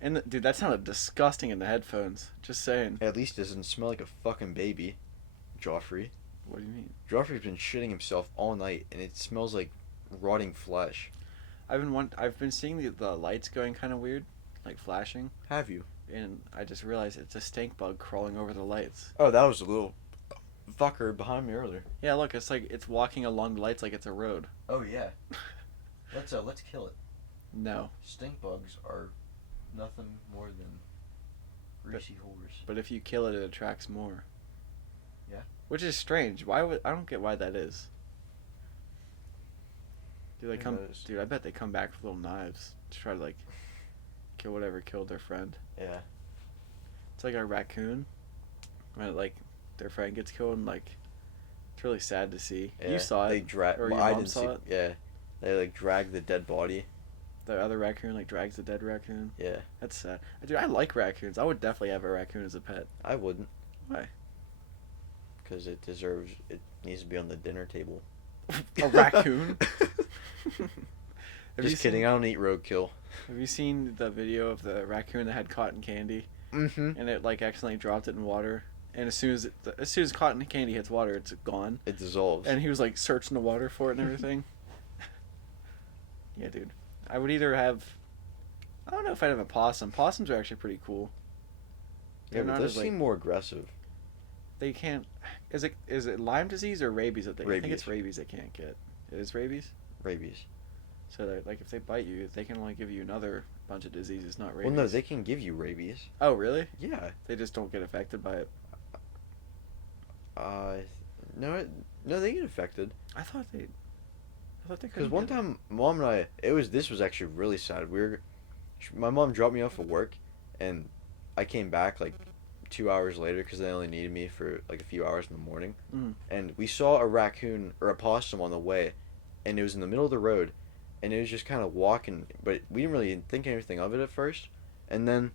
And dude, that sounded disgusting in the headphones. Just saying. at least it doesn't smell like a fucking baby, Joffrey. What do you mean? Joffrey's been shitting himself all night, and it smells like rotting flesh. I've been seeing the lights going kind of weird, like flashing, Have you? and I just realized it's a stink bug crawling over the lights. Oh, that was a little fucker behind me earlier. Yeah, look, it's like it's walking along the lights like it's a road. Oh yeah. Let's kill it. No, Stink bugs are nothing more than greasy whores. but if you kill it, it attracts more. Yeah. Which is strange. Why would I don't get why that is. Do they Who come? knows? Dude, I bet they come back with little knives to try to like kill whatever killed their friend. Yeah. It's like a raccoon when like their friend gets killed, and like it's really sad to see. Yeah. You saw They it, drag. or your I mom didn't saw see. it. Yeah. They like drag the dead body. The other raccoon like drags the dead raccoon. Yeah. That's sad. Dude, I like raccoons. I would definitely have a raccoon as a pet. I wouldn't. Why? Because it deserves. It needs to be on the dinner table. A raccoon? Have you Just kidding. seen- I don't eat roadkill. Have you seen the video of the raccoon that had cotton candy Mm-hmm. and it like accidentally dropped it in water? And as soon as cotton candy hits water, it's gone. It dissolves. And he was like searching the water for it and everything. Yeah, dude. I would either have. I don't know if I'd have a possum. Possums are actually pretty cool. yeah, They're but not those as like seem more aggressive. they can't. Is it Lyme disease or rabies that they? I think Rabies. it's rabies they can't get. It is rabies. Rabies. So they're, like if they bite you, they can only give you another bunch of diseases, not rabies. Well, no, they can give you rabies. Oh really? Yeah. They just don't get affected by it. No, no, they get affected. I thought they Because couldn't one get it. time, Mom and I, this was actually really sad. My mom dropped me off at work, and I came back like 2 hours later because they only needed me for like a few hours in the morning. Mhm. And we saw a raccoon or a possum on the way, and it was in the middle of the road, and it was just kind of walking, but we didn't really think anything of it at first. And then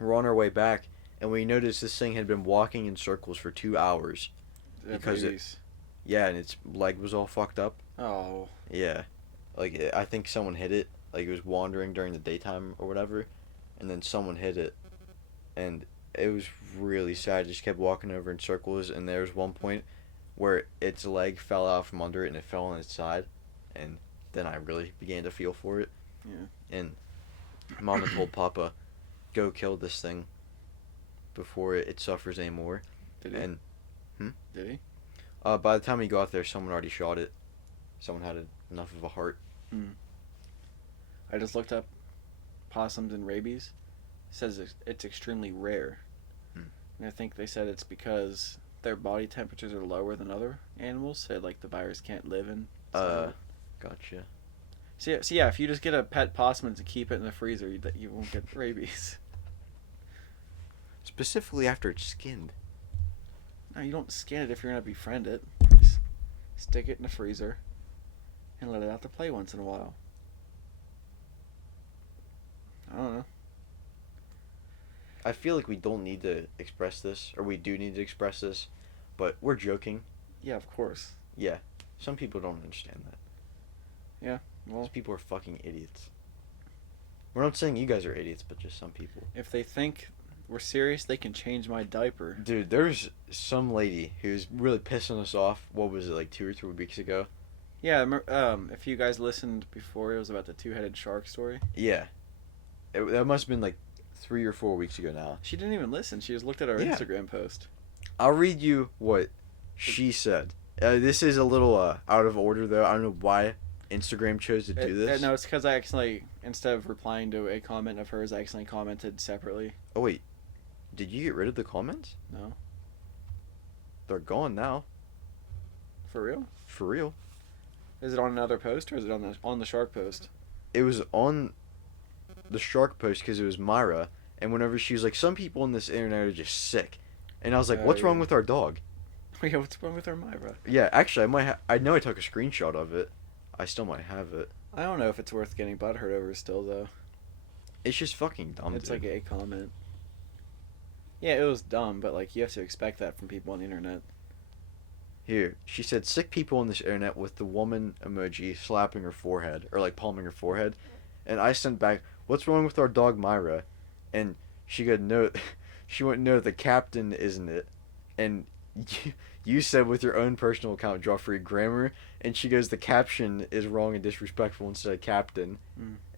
we're on our way back, and we noticed this thing had been walking in circles for 2 hours. because it- Rabies. Yeah, and its leg was all fucked up. Oh. Yeah, like I think someone hit it. Like it was wandering during the daytime or whatever, and then someone hit it, and it was really sad. It just kept walking over in circles, and there was one point where its leg fell out from under it and it fell on its side, and then I really began to feel for it. Yeah. And Mama told Papa, "Go kill this thing before it suffers anymore." Did he? And Did he? by the time he got there, someone already shot it. Someone had enough of a heart. I just looked up possums and rabies. It says it's extremely rare. And I think they said it's because their body temperatures are lower than other animals, so like the virus can't live in. Gotcha. So yeah, if you just get a pet possum to keep it in the freezer, you won't get rabies. Specifically after it's skinned. No, you don't skin it if you're gonna befriend it. Just stick it in the freezer and let it out to play once in a while. I don't know. I feel like we don't need to express this, or we do need to express this, but we're joking. Yeah, of course. Yeah, some people don't understand that. Yeah, well, Those people are fucking idiots. We're not saying you guys are idiots, but just some people. if they think we're serious, they can change my diaper. Dude, there's some lady who's really pissing us off. What was it, like 2 or 3 weeks ago? Yeah, if you guys listened before, it was about the two-headed shark story. Yeah. That must have been like 3 or 4 weeks ago now. She didn't even listen. She just looked at our Yeah. Instagram post. I'll read you what she said. This is a little out of order, though. I don't know why Instagram chose to do this. No, it's because I accidentally, instead of replying to a comment of hers, I accidentally commented separately. Oh, wait. Did you get rid of the comments? No. They're gone now. For real? For real. Is it on another post or is it on the shark post? It was on the shark post because it was Myra, And whenever she was like, some people on this internet are just sick. And I was like, what's wrong with our dog? Yeah, what's wrong with our Myra? Yeah, actually, I know I took a screenshot of it. I still might have it. I don't know if it's worth getting butthurt over still, though. It's just fucking dumb, It's dude. like a comment. Yeah, it was dumb, but like you have to expect that from people on the internet. Here, she said, sick people on this internet with the woman emoji slapping her forehead, or like palming her forehead. And I sent back, what's wrong with our dog Myra? And she got no, she went, no, the captain isn't it? And you said with your own personal account, Joffrey grammar, and she goes, the caption is wrong and disrespectful instead of captain.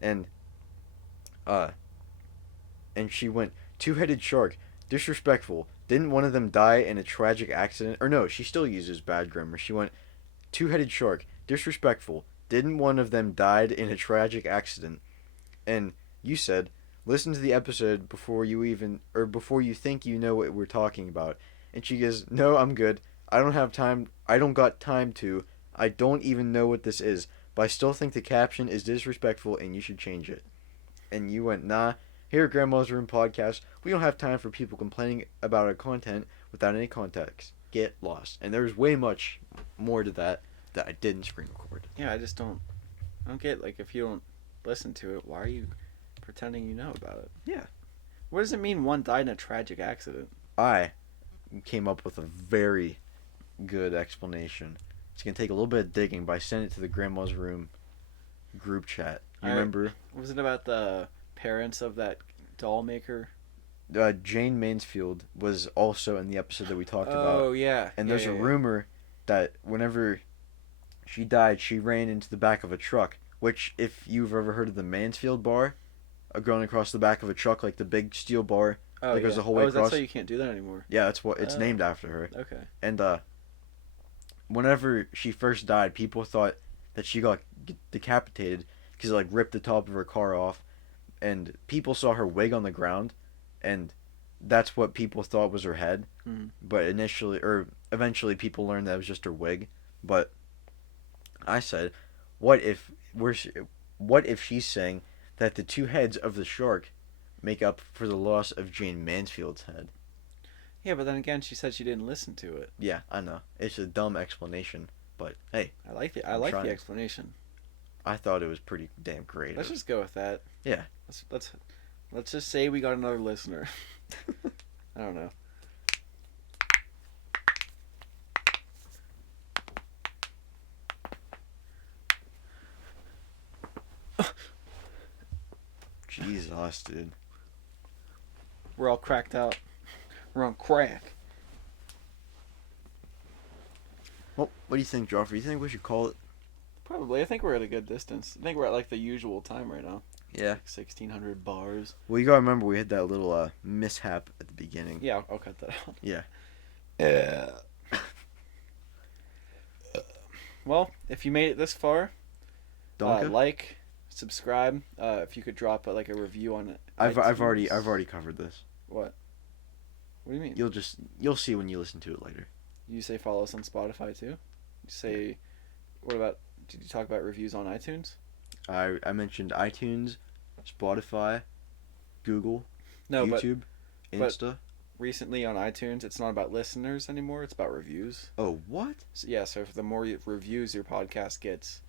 And she went, two-headed shark, disrespectful. Didn't one of them die in a tragic accident? Or no, she still uses bad grammar. She went, two-headed shark, disrespectful. Didn't one of them died in a tragic accident? And you said, listen to the episode before you think you know what we're talking about. And she goes, no, I'm good. I don't got time to. I don't even know what this is. But I still think the caption is disrespectful and you should change it. And you went, nah. Here at Grandma's Room Podcast, we don't have time for people complaining about our content without any context. Get lost. And there's way much more to that I didn't screen record. Yeah, I don't get, like, if you don't listen to it, why are you pretending you know about it? Yeah. What does it mean one died in a tragic accident? I came up with a very good explanation. It's going to take a little bit of digging, but I sent it to the Grandma's Room group chat. You remember? Was it about the parents of that doll maker? Jane Mansfield was also in the episode that we talked about. Oh, yeah. And there's a rumor that whenever she died, she ran into the back of a truck, which, if you've ever heard of the Mansfield bar, going across the back of a truck, like the big steel bar that goes the whole way across. That's why you can't do that anymore? Yeah, that's what it's named after her. Okay. And whenever she first died, people thought that she got decapitated because it like ripped the top of her car off, and people saw her wig on the ground, and that's what people thought was her head. Mm-hmm. But eventually people learned that it was just her wig. But I said, what if she's saying that the two heads of the shark make up for the loss of Jane Mansfield's head? Yeah, but then again, she said she didn't listen to it. Yeah, I know. It's a dumb explanation, but hey, I like the explanation. I thought it was pretty damn creative. Let's just go with that. Yeah. Let's just say we got another listener. I don't know. Jesus, dude. We're all cracked out. We're on crack. Well, what do you think, Joffrey? You think we should call it? Probably. I think we're at a good distance. I think we're at like the usual time right now. Yeah. Like 1,600 bars. Well, you gotta remember we had that little mishap at the beginning. Yeah, I'll cut that out. Yeah. Yeah. Well, if you made it this far, like, subscribe. If you could drop like a review on it. I've already covered this. What? What do you mean? You'll see when you listen to it later. You say follow us on Spotify too? You say, what about? Did you talk about reviews on iTunes? I mentioned iTunes, Spotify, Google, No, YouTube, Insta. But recently on iTunes, it's not about listeners anymore. It's about reviews. Oh, what? So, yeah. So if the more reviews your podcast gets,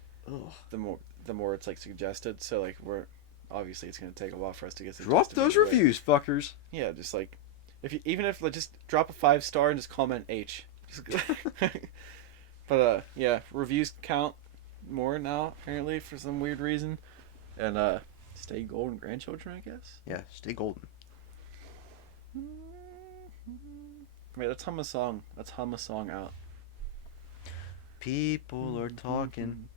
the more it's like suggested. So like obviously it's gonna take a while for us to get suggested. Drop those reviews, fuckers. Yeah, just like just drop a 5-star and just comment H. But yeah, reviews count more now apparently for some weird reason, and stay golden grandchildren, I guess. Yeah, stay golden. Wait, let's hum a song. Let's hum a song out. People are talking.